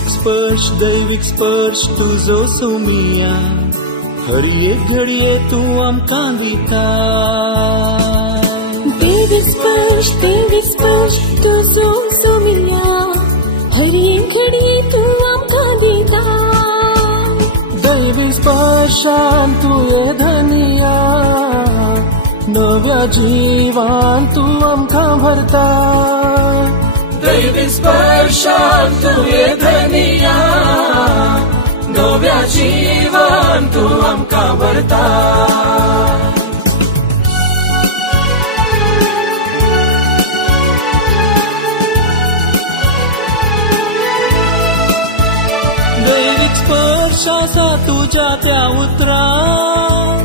दैविक स्पर्श तुजो सोमिया हर एक घडये तू आमकां दिता दैविक स्पर्श तुजो सोमिया हर एक घडये तू आमकां दिता दैविक स्पर्शान तू ये धनिया नव्या जीवान तू आमकां भरता दैविक स्पर्शान तू ये धनिया नव्या जीवान तू आमकां भरता दैविक स्पर्शासा तुझ्या त्या उतरान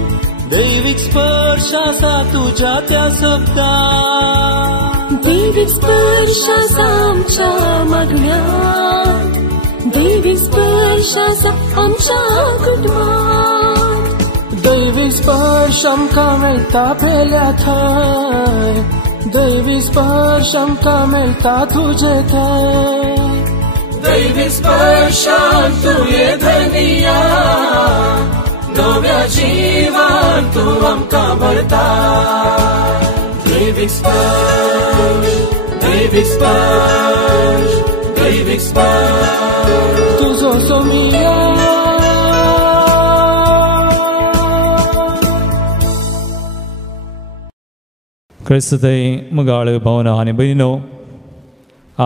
दैविक स्पर्शासा तुझ्या त्या शब्दान दैविक स्पर्शासा आमच्या मागण्यात दैविक स्पर्शासा आमच्या कुटुंबात दैविक स्पर्श आमकां मेळटा पेल्या थंय दैविक स्पर्श आमकां मेळटा तुजे थंय दैविक स्पर्शान तू ये धनिया नव्या जीवान तू आमकां भरता दैविक स्पर्श दैविक स्पर्श दैविक स्पर्श तुजो सोमिया क्रिस्तय मुगाळ भावना आनी भयणीनो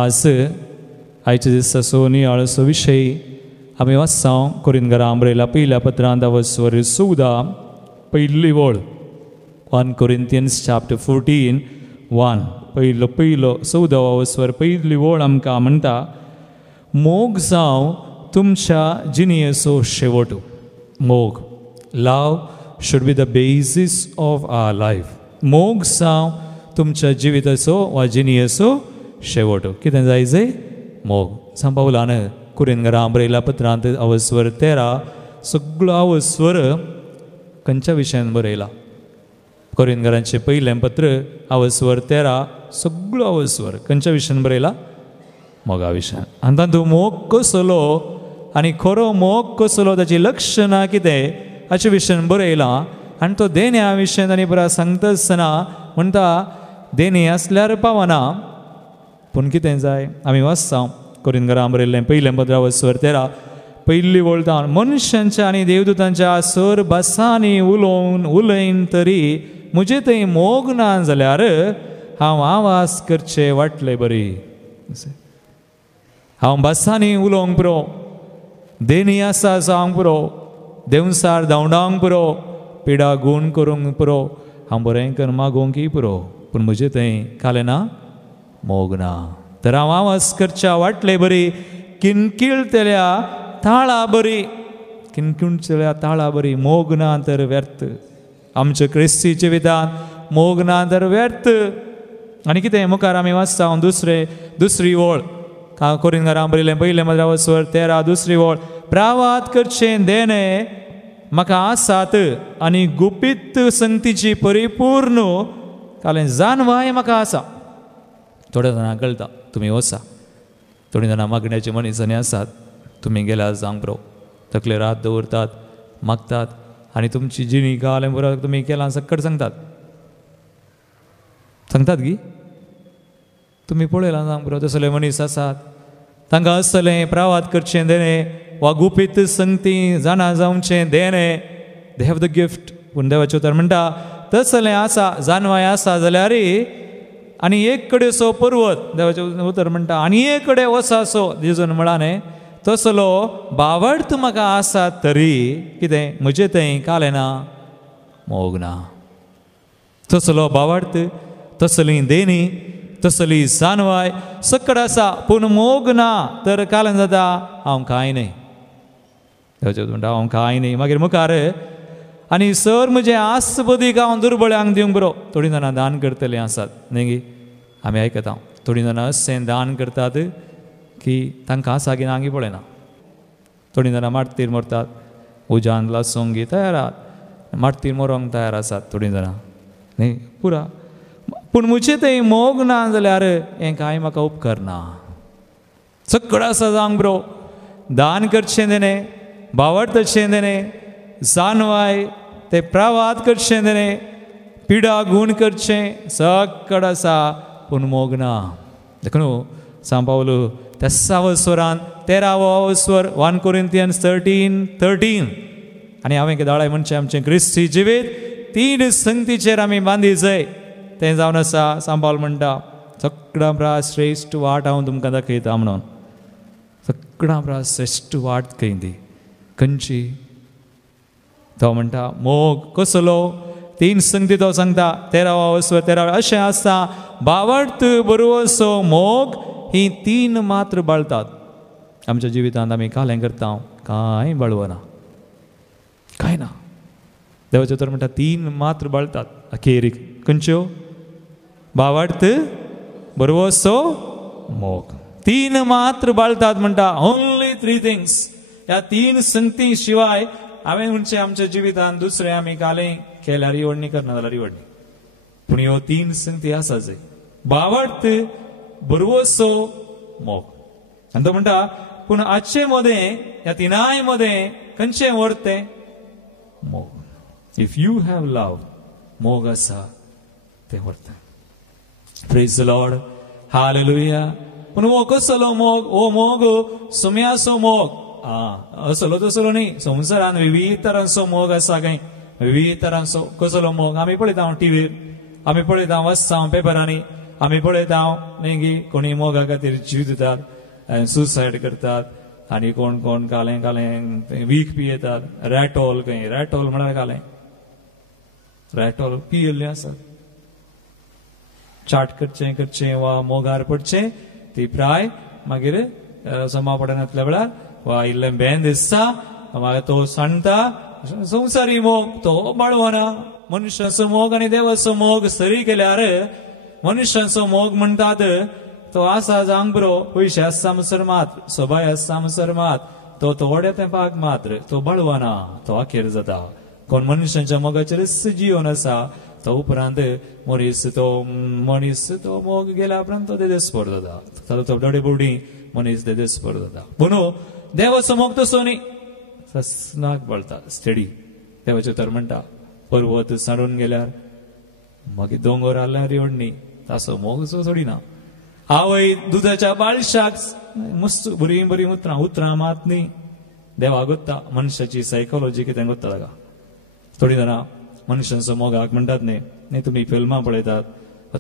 आज आयच्या दिसा नियाळसो विशय आमी वाचसां कोरिंथीकांक बरयला पयल्या पत्रांत 14 पयली वळ 1 Corinthians chapter 14 1 पयलो 14 पयली वळ आमकां म्हणटा मोग जावं तुमच्या जिणेचो शेवट मोग love should be the basis of our life मोग जावं तुमच्या जिविताचो वा जिणेचो शेवट कितें जायचें मोग सांपावलान कोरिंथीकांक बरयला पत्रांत 13 सगळो अवस्वर खंयच्या विशयान बरयला कोरिंथीकांचें पयलें पत्र 13 सगळो अवस्वर खंयच्या विशयान बरयला मोगा विशयान आनी तातूंत मोग कसलो आनी खरो मोग कसलो ताची लक्षणां कितें हाचे विशयान बरयलां आनी तो देण्या विशयान आनी बरा सांगता आसतना म्हणटा देणी आसल्यार पावना पूण कितें जाय आमी वाचसां कोरिंथीकांक बरयल्लें पयलें पत्र 13 पयली वळतां मनशांच्या आनी देवदूतांच्या सर भासांनी उलयन तरी म्हजे थंय मोग ना जाल्यार हांव आवाज करचें वाटलें बरी हांव भासांनी उलोवंक पुरो देणी आसा जावंक पुरो देंवसार धांवडावंक पुरो पिडा गूण करूंक पुरो हांव बरें मागोवंकय पुरो पूण म्हजे थंय कालें मोग ना तर हांव आवाज करच्या वाटले बरी किणकिळटल्या ताळा बरी किणकिणटल्या ताळा बरी मोग ना तर व्यर्थ आमच्या क्रिस्ती जिवितांत मोग ना तर व्यर्थ आनी कितें मुखार आमी वाचता दुसरी वळ कोरिंथीकांक बरयलें पयलें पत्र 13 दुसरी वळ प्रावाद करचें देणें म्हाका आसात आनी गुपीत संगतीची परिपूर्ण कालें जानवाय म्हाका आसा थोड्या जाणांक कळटा तुमी वचा थोडीं जाणां मागण्याचे मनीस आसात तुमी गेल्यार जावंक पुरो तकलेर हात दवरतात मागतात आनी तुमची जिणी गावलें बरो तुमी केलां सक्कट सांगतात गी तुमी पळयलां जावंक पुरो तसले मनीस आसात तांकां आसतलें प्रावाद करचें देणें वा गुपीत संगती जाणा जावचें देणें दे हॅव द गिफ्ट पूण देवाचें उतर म्हणटा तसलें आसा जानवाय आसा जाल्यारय आनी एक कडेन सो पर्वत देवाचें उतर म्हणटा आनी एक कडेन वसा सो दिजून म्हळांनी तसलो बावडत म्हाका आसा तरी कितें म्हजे थंय कालें ना मोग ना तसलो बावडत तसली देणी तसली जानवाय सकड आसा पूण मोग ना तर कालें जाता हांव कांय न्हय देवाचें म्हणटा हांव कांय न्हय मागीर मुखार आनी सर म्हजें आसपदीक हांव दुर्बळ्यांक दिवंक बरो थोडीं जाणां दान करतलीं आसात न्ही गे आमी आयकता थोडीं जाणां अशें दान करतात की तांकां आसागीन आंगी पळयना थोडीं जाणां माटतीर मरतात उजान लासूंक तयार आहात माटतीर मरोंक तयार आसात थोडीं जाणां न्ही पुरा पूण म्हजें थंय मोग ना जाल्यार हें कांय म्हाका उपकार ना सकड आसा जावंक बरो दान करचें देणे बावडतचें देणे जानवाय ते प्रवाद करचें देणे पिडा गुण करचें सकड आसा पूण मोग ना देखून सांग पावलो 10वा स्वरान 13वा स्वर 1 Corinthians 13:13 आनी हांवें दाळाय म्हणचें आमचें क्रिस्ती जिवीत 3 संगतीचेर आमी बांदी जाय तें जावन आसा सांग पावलो म्हणटा सगळ्यां परस श्रेश्ठ वाट हांव तुमकां दाखयता म्हणून सगळ्यां परस श्रेश्ठ वाट खंयची खंयची तो म्हणटा मोग कसलो 3 संगती तो सांगता 13वा स्वर 13 अशें आसता बावडत बरोवसो मोग ही 3 मात्र बाळतात आमच्या जिवितांत आमी कालें करता कांय बाळवना कांय ना देवाचें तर म्हणटा 3 मात्र बाळतात अखेरीक खंयच्यो बावडत बरोवसो मोग 3 मात्र बाळतात म्हणटा ओन्ली 3 थिंग्स ह्या 3 संगती शिवाय हांवें म्हणचें आमच्या जिवितांत दुसरें आमी कालें केल्यार इवडणी करना जाल्यार इवडणी पूण ह्यो 3 संगती आसा जाय बावडत बरोवसो मोग आनी तो म्हणटा पूण आजचे मदें ह्या 3 मदें खंयचें व्हरतें मोग इफ यू हॅव लव मोग आसा तें व्हरता प्रेज द लॉर्ड हालेलुया पूण हो कसलो मोग हो मोग सुम्याचो मोग असलो तसलो न्ही संवसारान विविध तरांचो मोग आसा काय विविध तरांचो कसलो मोग आमी पळयता टीव्हीर आमी पळयता वाचता पेपरांनी आमी पळयता न्ही कोणी मोगा खातीर जीव दितात सुसायड करतात आनी कोण कोण कालें कालें वीख पियेतात रॅटॉल खंय रॅटॉल म्हळ्यार कालें रॅटॉल पियेल्लें आसा चाट करचें वा मोगार पडचें ती प्राय मागीर समा पडनातल्या वेळार वा इल्लें बेन दिसता मागीर तो सांगता संवसारी मोग तो बाळवना मनुष्याचो मोग आनी देवाचो मोग सरी केल्यार मनुष्याचो मोग म्हणटात तो आसा जांग बरो पयशे आसता म्हणसर मात्र सोबाय आसता म्हणसर मात तो थोड्या तेंपाक मात्र तो बाळवना तो अखेर जाता कोण मनशाच्या मोगाचेर जीवन आसा तो उपरांत मनीस तो मोग गेल्या उपरांत तो देदेस्पर जाता तो डोळे बुडी मनीस देदेस्पर जाता पूण देवाचो मोग तसो न्ही सस्नाक बळटा स्टेडी देवाचें तर म्हणटा पर्वत साडून गेल्यार मागीर दोंगर आल्यार येवडणी ताचो मोग थोडी ना आवय दुधाच्या बाळशाक मस्त बरी बरी उतरां मात न्ही देवा गोत्ता मनशाची सायकोलॉजी कितें गोत्ता ताका थोडी जाणां मनशांचो मोगाक म्हणटात न्ही तुमी फिल्मां पळयतात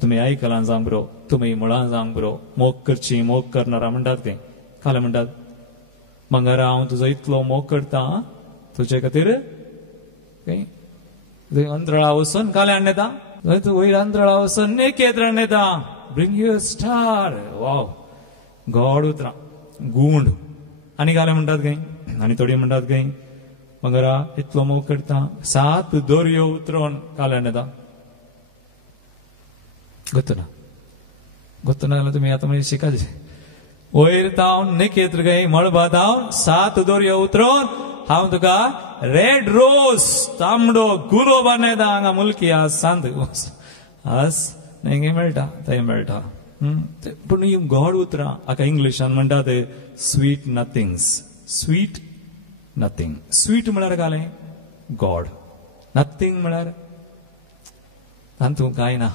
तुमी आयकलां जावंक बरो तुमी मुळां जावंक बरो मोग करची मोग करनारा म्हणटात खंय काले म्हणटात मंगारा हांव तुजो इतलो मोग करता तुजे खातीर अंतराळा वचून काले हाडून येता तूं वयर अंतराळा वचून नेकेत हाडून येता ब्रिंग यू स्टार वाव गॉड उतरां गुंड आनी काले म्हणटात खंय आनी थोडी म्हणटात खंय मंगारा इतलो मोग करता 7 दोरयो उतरोवन काले हाडून येता गोत्तना जाल्यार तुमी आतां मागीर शिकाचे वयर तावन नेकेत घाय मळबात हांव 7 दोरयो उतरोवन हांव तुका रेड रोज तांबडो गुलाब येता हांगा मुलकी आज सांत आज नेगे मेळटा थंय मेळटा पूण ही गॉड उतरां हाका इंग्लिशान म्हणटात sweet nothings sweet nothing sweet म्हळ्यार कालें गॉड नथिंग म्हळ्यार तांतूं कांय ना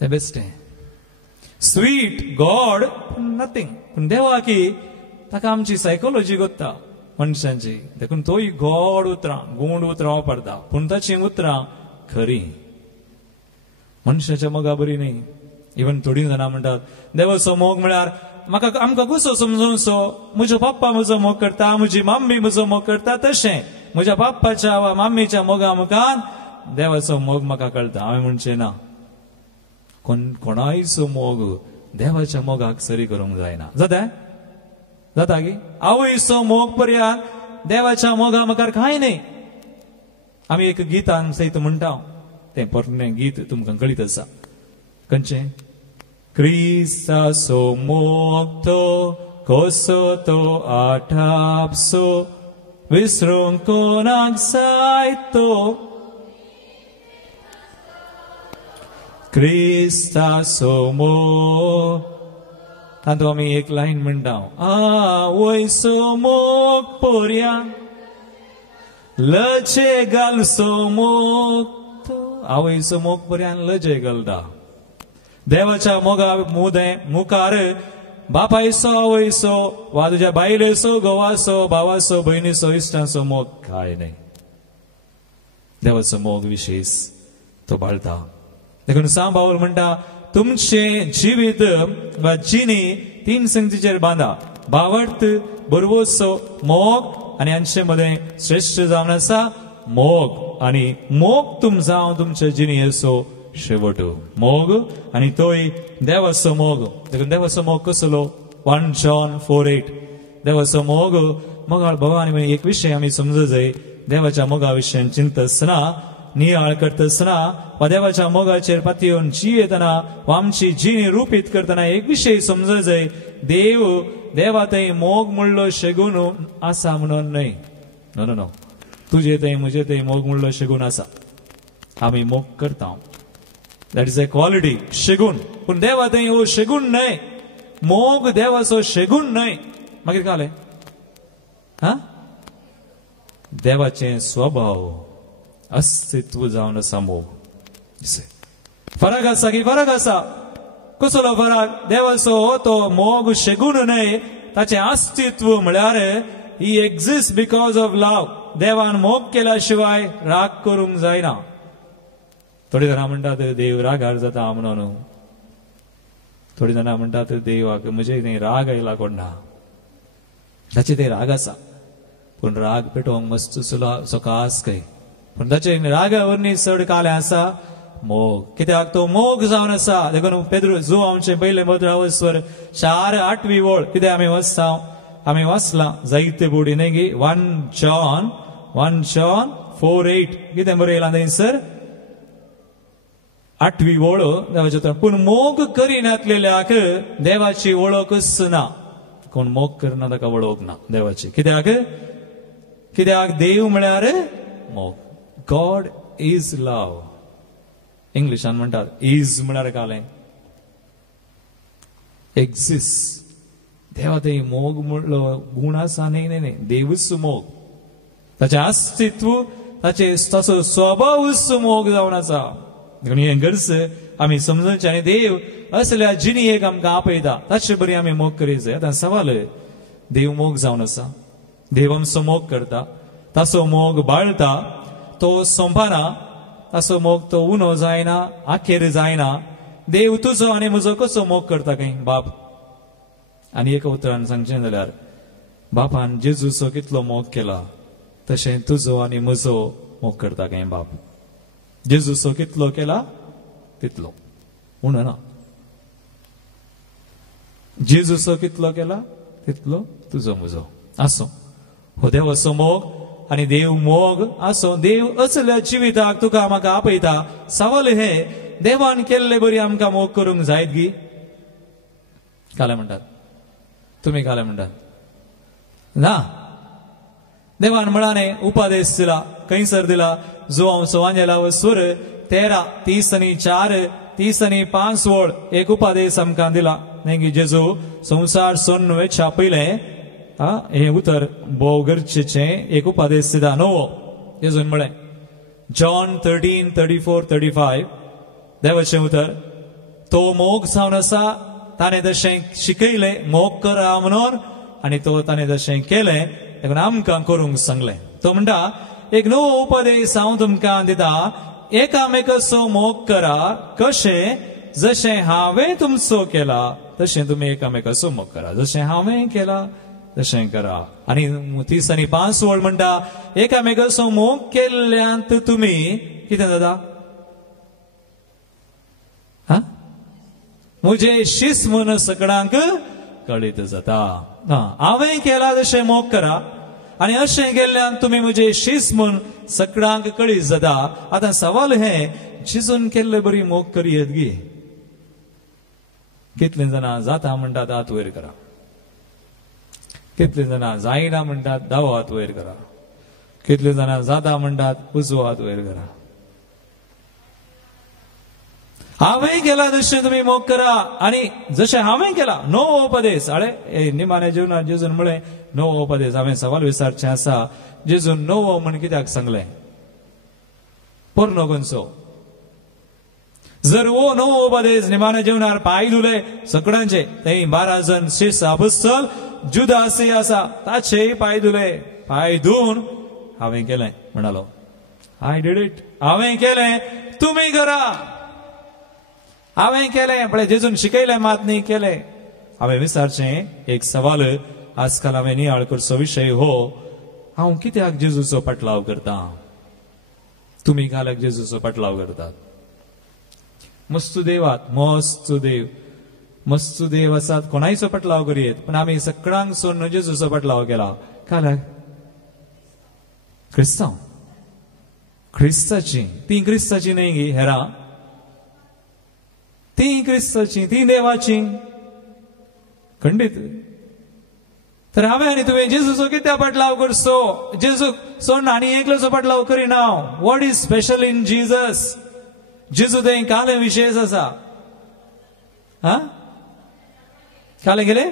तें बेश्टें स्वीट गॉड नथिंग पूण देवा की ताका आमची सायकोलॉजी गोत्ता मनशांची देखून तोय गॉड उतरां गूंड उतरां वापरता पूण ताची उतरां खरी मनशाच्या मोगा बरी न्ही इवन थोडी जाणां म्हणटात देवाचो मोग म्हळ्यार म्हाका आमकां कसो समजूंचो म्हजो पप्पा म्हजो मोग करता म्हजी मम्मी म्हजो मोग करता तशें म्हज्या पप्पाच्या वा मम्मीच्या मोगा मुखार देवाचो मोग म्हाका कळटा हांवें म्हणचें ना कोणायचो मोग देवाच्या मोगाक सरी करूंक जायना जाता गी आवयचो मोग पर्यंत देवाच्या मोगा मुखार कांय न्ही आमी एक गितान सयत म्हणटा तें पोरणें गीत तुमकां कळीत आसा खंयचें क्रिस्ताचो मोग तो कसो तो आठापसो विसरूंक कोणाक जाय तो क्रिस्ताचो मोग तातूंत आमी एक लायन म्हणटा आवयसो मोग पोरया लचे घालसो मोग आवयसो मोग पोरयान लजे घालता देवाच्या मोगा मुखार बापायचो आवयचो वा तुज्या बायलेचो घोवाचो भावाचो भयणीचो इश्टांचो मोग काय नाही देवाचो मोग विशेष तो बाळता देखून सांब बावल म्हणटा तुमचे जिवीत वा जिणी 3 संगतीचेर बांदा भावार्थ बरोवचो मोग आनी हांचे मदें श्रेष्ठ जावन आसा मोग आनी मोग तुम जावन तुमच्या जिणेचो शेवट मोग आनी तोय देवाचो मोग देखून देवाचो मोग कसलो 1 John 4:8 देवाचो मोग मोगाळ भगवान एक विशय आमी समजूं जाय देवाच्या मोगा विशयान चिंतसना नियाळ करतना वा देवाच्या मोगाचेर पातयेवन जियेतना वा आमची जिणी रुपीत करतना एक विशय समजूं जाय देवा थंय मोग म्हणलो शेगून आसा म्हणून न्हय नो नो नो तुजे थंय म्हजे थंय मोग म्हणलो शेगून आसा आमी मोग करता दॅट इज अ क्वालिटी शेगून पूण देवा थंय हो शेगून न्हय मोग देवाचो शेगून न्हय मागीर काले देवाचे स्वभाव अस्तित्व जावन आसा मोग फरक आसा की फरक आसा कसलो फरक देवाचो तो मोग शेगून न्हय ताचे अस्तित्व म्हळ्यार ही एक्झिस्ट बिकॉज ऑफ लव देवान मोग केल्या शिवाय राग करूंक जायना थोडी जाणां म्हणटात देव रागार जाता म्हणून थोडी जाणां म्हणटात देवाक म्हजे थंय राग आयला कोणा ताचे ते राग आसा पूण राग पेटोवंक मस्त सकास काय पण ताचे रागावरनी चड काले आसा मोग कित्याक तो मोग जावन आसा देखून पेद्रू जो आमचे पयले पत्रावस्वर 4:8 वळ कित्याक आमी वाचला जायते बोडी न्ही गे 1 John 4:8 कितें बरयलां थंयसर 8वी वळ देवाचे पूण मोग करिनातलेल्याक देवाची वळखच ना कोण मोग करना ताका वळख ना देवाची कित्याक देव म्हळ्यार मोग गॉड इज लव इंग्लिशान म्हणटात इज म्हळ्यार कालें एक्झिस्ट देवा थंय मोग म्हणलो गुण आसा न्ही न्ही देवूच मोग ताचें अस्तित्व ताचे ताचो स्वभावूच मोग जावन आसा देखून हें गरज आमी समजूंचे आनी देव असल्या जिणेक आमकां आपयता ताचे बरी आमी मोग करीत जाय आतां सवाल देव मोग जावन आसा देव आमचो मोग करता ताचो मोग बाळता तो सोंपना ताचो मोग तो उणो जायना आखेर जायना देव तुजो आनी म्हजो कसो मोग करता काय बाप आनी एका उतरान सांगचें जाल्यार बापान जेजूचो कितलो मोग केला तशें तुजो आनी म्हजो मोग करता काय बाप जेजूचो कितलो केला तितलो उणो ना जेजूचो कितलो केला तितलो तुजो म्हजो आसो हो देवाचो मोग आनी देव मोग आसो देव असल्या जिविताक तुका म्हाका आपयता सवाल हे देवान केल्ले बरी आमकां मोग करूंक जायत गी काले म्हणटात तुमी काले म्हणटात ना देवान म्हळाने उपादेश दिला खंयसर दिला जो आमचो वांजेलावस्वर 13:3-4 3:5 वळ एक उपादेश आमकां दिला नेगी जेजू संसार सोडून वेच्या पयले हे उतर भोव गरजेचें एक उपादेश दिता नवो जेजून म्हळें John 13:34-35 देवाचें उतर तो मोग जावन आसा ताणें तशें शिकयलें मोग करा म्हणून आनी तो ताणें तशें केलें देखून आमकां करूंक सांगलें तो म्हणटा एक नवो उपदेश हांव तुमकां दिता एकामेकाचो मोग करा कशें जशें हांवें तुमचो केला तशें तुमी एकामेकाचो मोग करा जशें हांवें केला तशें करा आनी 3:5 वळ म्हणटा एकामेकाचो मोग केल्ल्यांत तुमी कितें जाता म्हजे शिस म्हूण सकडांक कळीत जाता हांवें केला तशें मोग करा आनी अशें केल्ल्यान तुमी म्हजे शिस म्हूण सकडांक कळीत जाता आतां सवाल हे शिजून केल्ले बरी मोग करियत गे कितले जाणां जाता म्हणटात हात वयर करा कितले जाणां जायना म्हणटात दावो हात वयर करा कितले जाणां जाता म्हणटात उजवो हात वयर करा हांवें केला तशें तुमी मोग करा आनी जशें हांवें केला नवो उपदेश अळे निमाण्या जिवनांत जेजून म्हळें नवो उपदेश हांवें सवाल विचारचें आसा जेजून नवो म्हण कित्याक सांगलें पोरनो खंयचो जर वो नवो उपदेश निमाण्या जिवनार पाय धुले सगळ्यांचे थंय 12 जण शिष्य अपोस्तल जुदासय आसा ताचेय पाय धुले पाय धुवन हांवें केलें म्हणालो आय डिड इट हांवें केलें तुमी करा हांवें केलें पळय जेजून शिकयलें मात न्ही केलें हांवें विचारचें एक सवाल आजकाल हांवें नियाळ करचो विशय हो हांव कित्याक जेजूचो पाटलाव करता तुमी काल्याक जेजूचो पाटलाव करतात मस्तुदेवात मस्तुदेव आसात कोणायचो पाटलाव करीत पण आमी सगळ्यांक सोडून जेजूचो पाटलाव केला काल्याक क्रिस्ताची ती क्रिस्ताची न्ही गी हेरा ती क्रिस्ताची ती देवाची खंडीत तर हांवें आनी तुवें जेजूचो कित्याक पाटलाव करचो जेजू सोडून आनी एकलोचो पाटलाव करिना what is special in Jesus जेजू थंय काले विशेष आसा हा काले गेले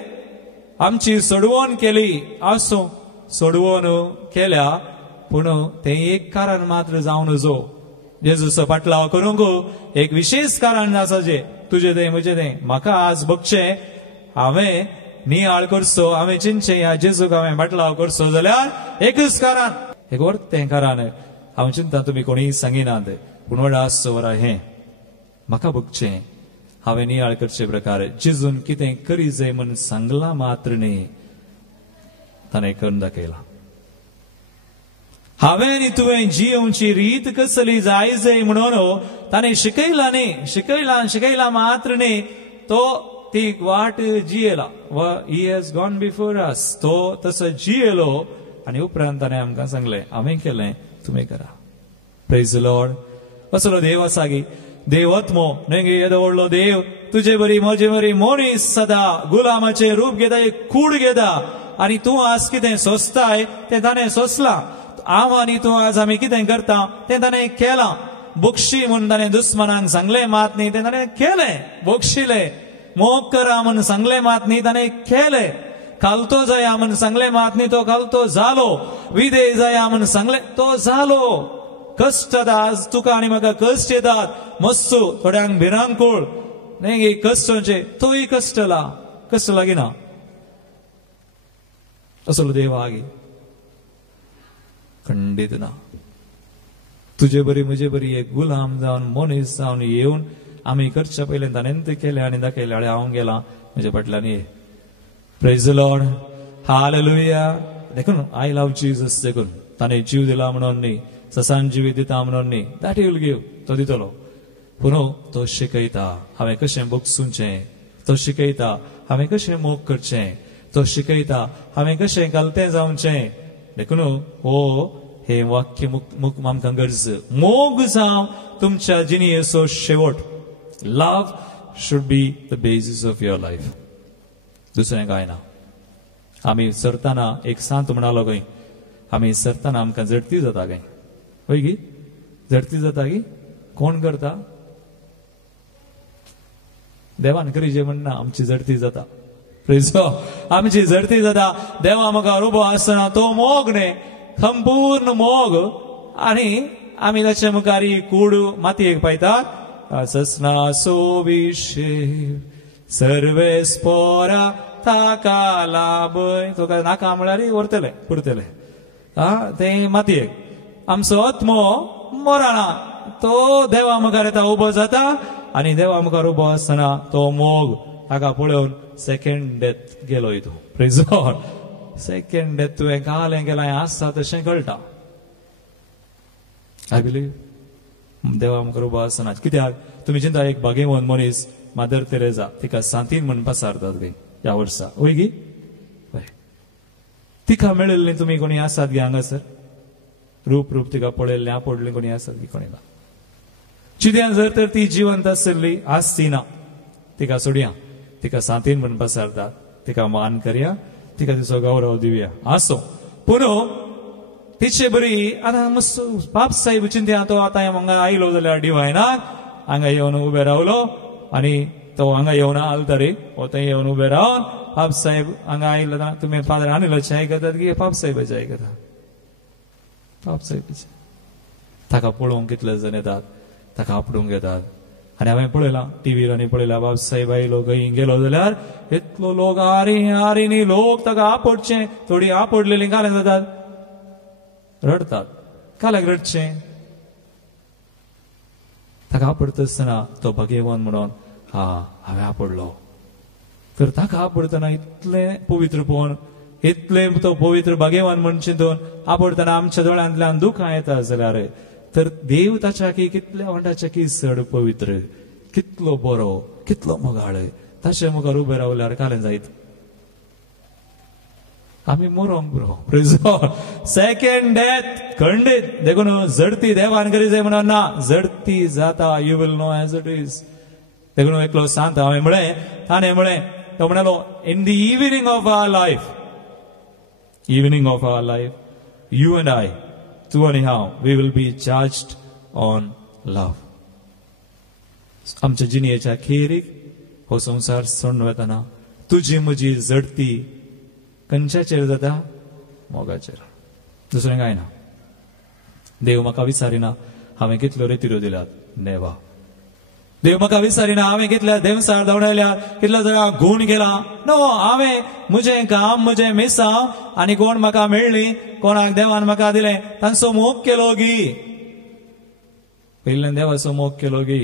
आमची सोडवण केली आसो सोडवण केल्या पूण तें एक कारण मात्र जावन नजो जेजूचो पाटलाव करूंक एक विशेष कारण आसा जे तुजे थंय म्हजे थंय म्हाका आज बगचें हांवें नियाळ करचो हांवें चिंतचें ह्या जेजूक हांवें पाटलाव करचो जाल्यार एकच कारण एक वर्त तें कारण हांव चिंता तुमी कोणीय सांगिनात पूण व्हड आसचो वरा हें म्हाका बगचें हांवें नियाळ करचे प्रकार जेजून कितें करी जाय म्हूण सांगलां मात्र न्ही ताणें करून दाखयलां हांवें आनी तुवें जियोवची रीत कसली जाय जाय म्हणून ताणें शिकयला मात्र न्ही तो ती वाट जियेला he has gone before us तो तसो जियेलो आनी उपरांत ताणें आमकां सांगलें हांवें केलें तुमी करा प्रेज द लॉर्ड असलो देव आसा गी देवत्मो न्ही येदो व्हडलो देव तुजे बरी म्हजे बरी मनीस सदा गुलामाचे रूप घेता एक कूड घेता आनी तूं आज कितें सोंसताय तें ताणें सोंसलां हांव आनी तूं आज आमी कितें करता तें ताणें केलां बक्षी म्हूण ताणें दुस्मनांक सांगलें मात न्ही तें ताणें केलें बक्षिलें मोग करा म्हूण सांगलें मात न्ही ताणें केलें खालतो जाया म्हूण सांगलें मात न्ही तो खालतो जालो विधेय जाया म्हूण सांगलें तो जालो कश्ट येता आज तुका आनी म्हाका कश्ट येतात मस्तू थोड्यांक भिरांकूळ न्ही कश्टांचे तोय कश्ट लागिना असलो देव आगी खंडीत ना तुजे बरी म्हजे बरी एक गुलाम जावन मनीस जावन येवन आमी करचे पयलें ताणें तें केलें आनी दाखयलें आनी हांव गेलां म्हज्या फाटल्यान ये प्रेज द लॉर्ड हालेलुया देखून आय लव जीसस देखून ताणें जीव दिला म्हणून न्ही ससान जिवीत दिता म्हणून न्ही दॅट ही विल गिव तो दितलो पूण तो शिकयता हांवें कशें बोगसूंचें तो शिकयता हांवें कशें मोग करचें तो शिकयता हांवें कशें गलतें जावचें देखून हो हे वाक्य आमकां गरज मोग जावं तुमच्या जिणेचो शेवट love should be the basis of your life दुसरें कांय ना आमी सरतना एक सांत म्हणालो खंय आमी सरतना आमकां झडती जाता खंय हय गी झडती जाता गी कोण करता देवान करीजे म्हणना आमची झडती जाता आमची झडती जाता देवा म्हाका उबो आसतना तो मोग न्ही संपूर्ण मोग आनी आमी ताचे मुखार कूड मातयेक पायतात ससना सोविशे सर्वे स्पोरा ताका लाभय तुका नाका म्हळ्यार व्हरतले पुरतले तें मातयेक आमचो आत्मो मरणा तो देवा मुखार येता उबो जाता आनी देवा मुखार उबो आसतना तो मोग ताका पळोवन सेकंड डेथ गेलो हितून प्रेज लॉर्ड सेकंड डेथ तुवें कालें गेलां आसा तशें कळटा आय बिलीव देवा मुखार उबो आसतना कित्याक तुमी चिंता एक भाग्यवान मनीस मादर तेरेजा तिका सांतीन म्हणून पासारतात गे ह्या वर्सा वय गी तिका मेळिल्लीं तुमी कोणी आसात गे हांगासर रूप तिका पळयल्लें आपडलें कोणी आसात गी कोणी ना चिद्यान जर तर ती जिवंत आसली आसती ना तिका सोडया तिका सांतीन म्हणून पसारतात तिका मान करया तिका तिचो गौरव दिवया आसो पूण तिचे बरी आतां मस्त पाप साहेब चिंते तो आतां हांगा आयलो जाल्यार डिवायनाक हांगा येवन उबे रावलो आनी तो हांगा येवन आलतरी हो थंय येवन उबे रावन पाप साहेब हांगा आयिल्लो तुमी फादर आनिल्लो चाय घेतात की पाप साहेब चाय घेता पाप साहेब ताका पळोवंक कितले जण येतात ताका आपडूंक येतात आनी हांवें पळयलां टीव्हीर आनी पळयलां बाब साहेब आयलो खंय गेलो जाल्यार इतलो लोक आरी लोक ताका आपडचे थोडी आपडलेली काले जातात रडतात काल्याक रडचे ताका आपडटा आसतना तो भगेवन म्हणून हांवें आपडलो तर ताका आपडतना इतले पवित्र पळोवन इतले तो पवित्र भगेवन म्हणून चिंतून आपडतना आमच्या दोळ्यांतल्यान दुखां येता जाल्यार तर देव ताच्या की कितल्या म्हणटाच्या की चड पवित्र कितलो बरो कितलो मोगाळ ताचे मुखार उबे रावल्यार कालें जायत आमी मरोंक बरो सेकंड डेथ खंडीत देखून जडती देवान करी जाय म्हणून ना जडती जाता you will know as it is देखून एकलो सांत हांवें म्हळें ताणें म्हळें तो म्हणलो in the evening of our life you and I too anyhow we will be judged on love आमच्या जिणेच्या खेरीक हो संसार सोडून वतना तुजी म्हजी जडती खंयच्याचेर जाता मोगाचेर दुसरें कांय ना देव म्हाका विचारिना हांवें कितल्यो रेतिऱ्यो दिल्यात नेवा देव म्हाका विचारिना हांवें कितल्या देवसार दवडायल्यात कितल्या जागा गूण केला नो हांवें म्हजें काम म्हजें मिसांव आनी कोण म्हाका मेळ्ळी कोणाक देवान म्हाका दिलें तांचो मोग केलो गी पयल्यान देवाचो मोग केलो गी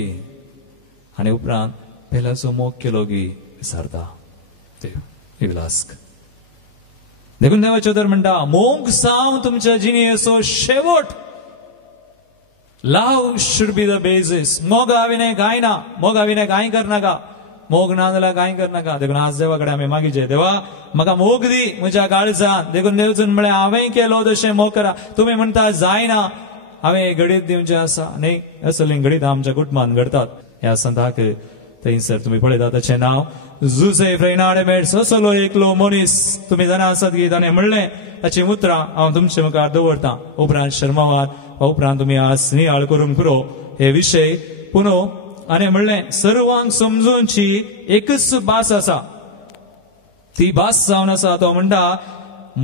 आनी उपरांत पयल्याचो मोग केलो गी विचारता देव विल आस्क देखून देवाचो तर म्हणटा मोग सावन तुमच्या जिणेचो शेवट Love should be the basis. Moga विने कांय ना मोगा विने कांय करनाका मोग ना जाल्यार कांय करनाका देखून आज देवा कडेन आमी मागीचे देवा म्हाका मोग दी म्हज्या काळजांत देखून देवचून म्हळें हांवें केलो तशें मोग करा तुमी म्हणटा जायना हांवें घडीत दिवचें आसा न्ही असलीं घडीत आमच्या कुटुंबांत घडतात ह्या संताक थंयसर तुमी पळयतात ताचें नांव जुसेफ रेनाडेमेड असलो एकलो मनीस तुमी जाणा आसात की ताणें म्हणलें ताची उतरां हांव तुमचे मुखार दवरतां उपरांत शर्मावार उपरांत तुमी आज नियाळ करूंक पुरो हे विशय पुनो आनी म्हणलें सर्वांक समजूनची एकच भास आसा ती भास जावन आसा तो म्हणटा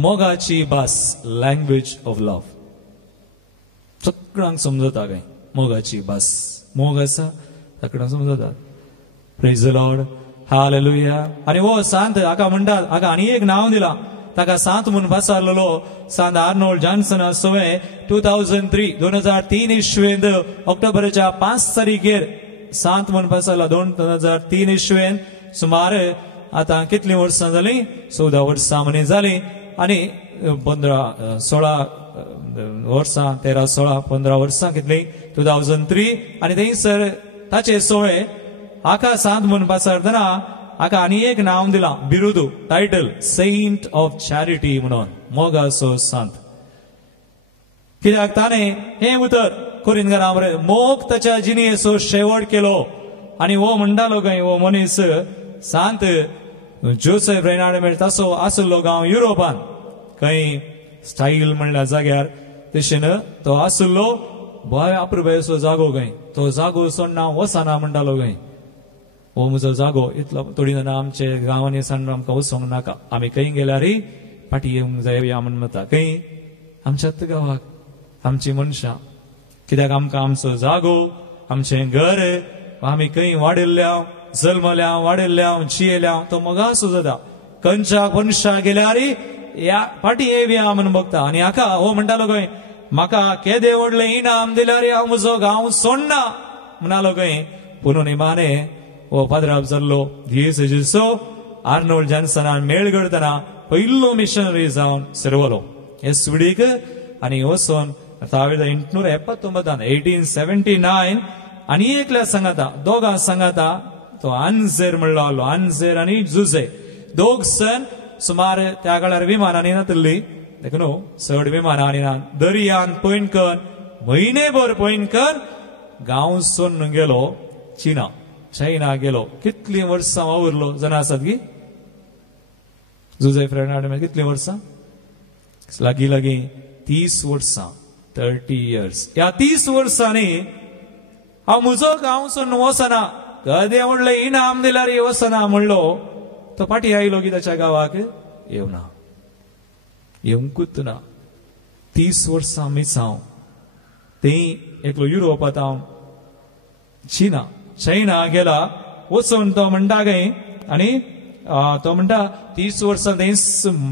मोगाची भास लँग्वेज ऑफ लव्ह सगळ्यांक समजता काय मोगाची भास मोग आसा सगळ्यांक समजता प्रेज द लॉर्ड हालेलुया आनी हो सांत हाका म्हणटात हाका आनी एक नांव दिलां ताका सांत म्हणून पासारलेलो सांत आर्नोल्ड जॉन्सन सोवे 2003 इस्वेंत ऑक्टोबराच्या 5 तारीखेर सांत म्हणून पासारला 2003 इस्वेंत सुमार आता कितली वर्सां जाली 14 वर्सां म्हणी जाली आनी 16 वर्सां 13 16 15 वर्सां कितली 2003 आनी थंयसर ताचे सोवे हाका सांत म्हणून पासारतना हाका आनी एक नांव दिलां बिरुद टायटल सेंट ऑफ चॅरिटी म्हणून मोगाचो सांत कित्याक ताणें हें उतर कोरिंथकारांबरोबर मोग ताच्या जिणेचो शेवट केलो आनी हो म्हणटालो खंय हो मनीस सांत जोसेफ रेनाडेमेड ताचो आसलो गांव युरोपान खंय स्टाईल म्हणल्या जाग्यार तशें तो आसलो बय अप्रुबायेचो जागो खंय तो जागो सोडना वसना म्हणटालो खंय हो म्हजो जागो इतलो थोडी जाणां आमचे गांवांनी सांग आमकां वचोंक नाका आमी खंय गेल्यार फाटी येवंक जाय या म्हण म्हणटा खंय आमच्याच गांवाक आमची मनशां कित्याक आमकां आमचो जागो आमचें घर आमी खंय वाडिल्ल्या जल्मल्या वाडिल्ल्या जियेल्या तो मोगाचो जाता खंयच्या मनशां गेल्यार या फाटी येवया म्हण बगता आनी हाका हो म्हणटालो खंय म्हाका केदें व्हडलें इनाम दिल्यार हांव म्हजो गांव सोडना म्हणालो खंय पुनून इमाने हो पाद्राब जाल्लो दिसो आर्नोल्ड जॉन्सनान मेळ करतना पयलो मिशनरी जावन सरवलो हे सुडीक आनी वचोन 1879 आनी एकल्या सांगाता दोगां सांगाता तो आन्झेर म्हणलो आलो आन्झेर आनी जुजे दोग सन सुमार त्या काळार विमानांनी नातल्ली देखून चड विमानांनी ना दर्यान पयणकन म्हयनेभर पयणकन गांव सोडून गेलो चायना गेलो कितली वर्सां वावुरलो जाणा आसात की जोसेफ रेनाडेमेड कितली वर्सां लागीं 30 वर्सां 30 years ह्या 30 वर्सांनी हांव म्हजो गांवसून वचना कदें व्हडलें इनाम दिल्यार वचना म्हणलो तो फाटी आयलो की ताच्या गांवाक येवना येवंकूच ना 30 वर्सां मिसांव तें एकलो युरोपांत हांव चायना गेला वचून तो म्हणटा गे आनी तो म्हणटा 30 वर्सां थंय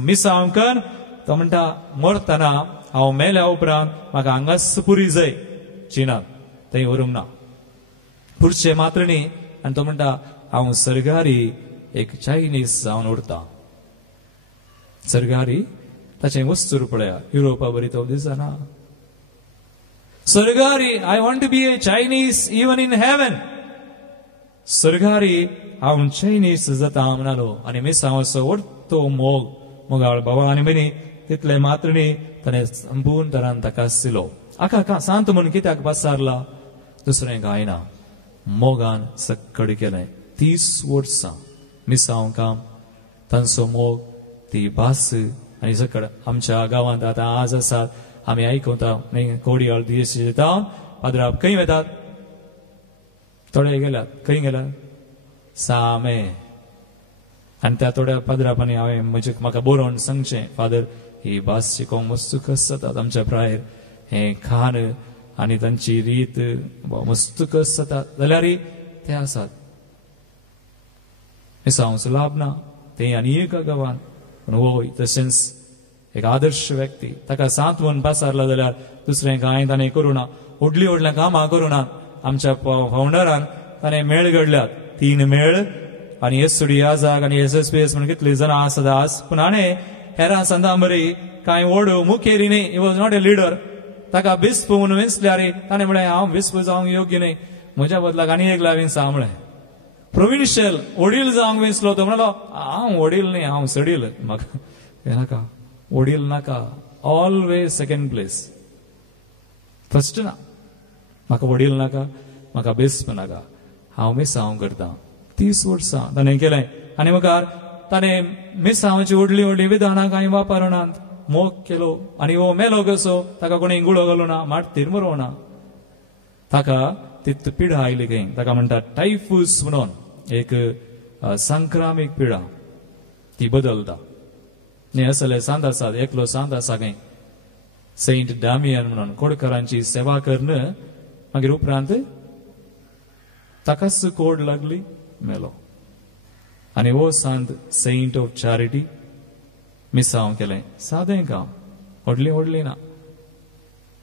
मिसांवकन तो म्हणटा मरतना हांव मेल्या उपरांत म्हाका हांगाच पुरी जाय चीनात थंय व्हरूंक ना पुढचे मात्र न्ही आनी तो म्हणटा हांव सरकारी एक चायनीज जावन उरता सरकारी ताचें वस्तूर पळया युरोपा बरी तो दिसना सरकारी I want to be a Chinese even in heaven सरकारी हांव चायनीज जाता म्हणलो आनी मिसांव असो व्हडतो मोगाळ भावा आनी बनी तितले मात्र न्ही ताणें संपूर्ण तरान ताका सिलो आका सांत म्हूण कित्याक पासारला दुसरें कांय ना मोगान सक्कड केलें 30 वर्सां मिसांव काम तांचो मोग ती भास आनी सकड आमच्या गांवांत आतां आज आसात आमी आयकता कोडयाळ दियेस येता पाद्राप खंय वेतात थोडे गेल्यात खंय गेल्यात सामे आनी त्या थोड्या पाद्रापांनी हांवें म्हाका बरोवन सांगचें फादर ही भास शिकोवंक मस्त कस जातात आमच्या प्रायर हें खाण आनी तांची रीत मस्त कस जातात जाल्यार ते आसात मिसांवचो लाभ ना ते आनी एका गांवांत पूण हो तशेंच एक आदर्श व्यक्ती ताका सांत्वन पासारला जाल्यार दुसरें कांय ताणें करूं ना व्हडलीं कामां करूं ना आमच्या फावंडरान ताणें मेळ घडल्यात 3 मेळ आनी एसडी आजाक आनी SSPS म्हण कितलीं जाणां आसात आज पूण हाणें हेरां सांदा बरी कांय व्हड मुखेली न्ही he was not A leader ताका बिस्प म्हणून विंचल्यार ताणें म्हळें हांव बिस्प जावंक योग्य न्ही म्हज्या बदलाक आनी एक लावीन म्हळें प्रोविन्शियल वडील जावंक विंचलो तो म्हणलो हांव वडील न्ही हांव सडील म्हाका हें नाका वडील नाका ऑलवेज सेकंड प्लेस फर्स्ट ना म्हाका वडील नाका म्हाका बिस्प नाका हांव मिसांव करता 30 वर्सां ताणें केलें आनी मुखार ताणें मिसांवाची व्हडलीं विधानां कांय वापरनात मोग केलो आनी हो मेलो कसो ताका कोणें गुळो घालूं ना माटतीर मरोवं ना ताका तित पिडा आयली खंय ताका म्हणटात टायफूस म्हणून एक संक्रामीक पिडा ती बदलता न्ही असले सांत आसात एकलो सांत आसा खंय सेंट डामियन म्हणून कोडकारांची सेवा करण मागीर उपरांत ताकाच कोड लागली मेलो आनी हो सांत सेंट ऑफ चॅरिटी मिसांव केलें सादें काम व्हडलीं ना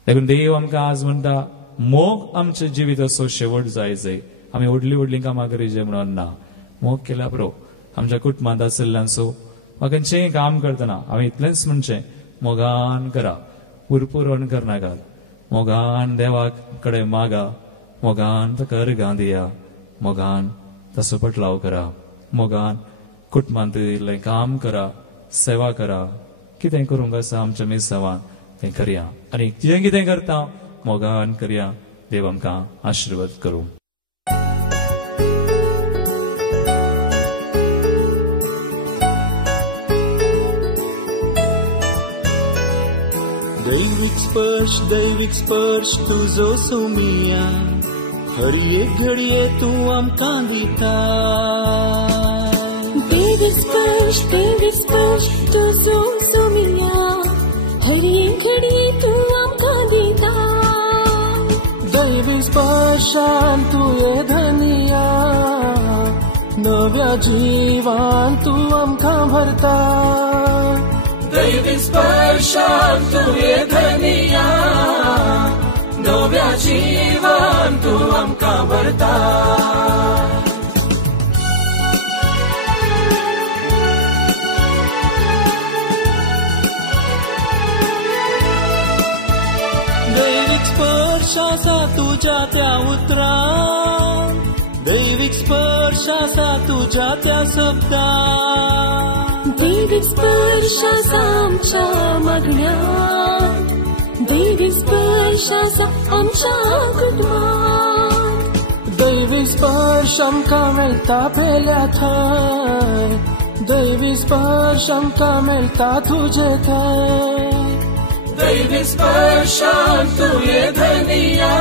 देखून देव आमकां आज म्हणटा मोग आमचे जिवीत असो शेवट जाय आमी व्हडलीं कामां करीचे म्हणून ना मोग केल्या पुरो आमच्या कुटुंबांत आशिल्ल्यांचो वा खंयचेंय काम करतना हांवें इतलेंच म्हणचें मोगान करा पुरपुरण करनाकात मोगान देवा कडेन मागा मोगान ताका अर्गां दिया मोगान ताचो पटलाव करा मोगान कुटुंबांत इल्लें काम करा सेवा करा कितें करूंक आसा आमच्या मिसांवान तें करया आनी जें कितें करता मोगान करया देव आमकां आशिर्वाद करूं दैविक स्पर्श तुजो सुमिया हर एक घडये तूं आमकां दिता दैविक स्पर्श तुजो सुमिया हर एक घडये तूं आमकां दिता दैविक स्पर्शान तुये धनिया नव्या जिवान तूं आमकां भरता दैविक स्पर्शान तुये धनिया नव्या जिवान तूं आमकां भरता दैविक स्पर्श आसा तुज्या त्या उतरां दैविक स्पर्श आसा तुज्या त्या शब्दां दैविक स्पर्श आसा आमच्या मागण्यांत दैविक स्पर्श आसा आमच्या कुटुंबांत दैविक स्पर्श आमकां मेळटा पेल्या थंय दैविक स्पर्श आमकां मेळटा तुजे थंय दैविक स्पर्शान तुये धनिया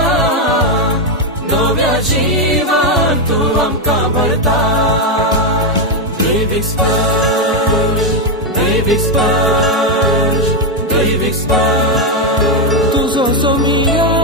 नव्या जीवन तू आमकां भरता दैवीक स्पर्श दैवीक स्पर्श दैवीक स्पर्श तुजो सोमिया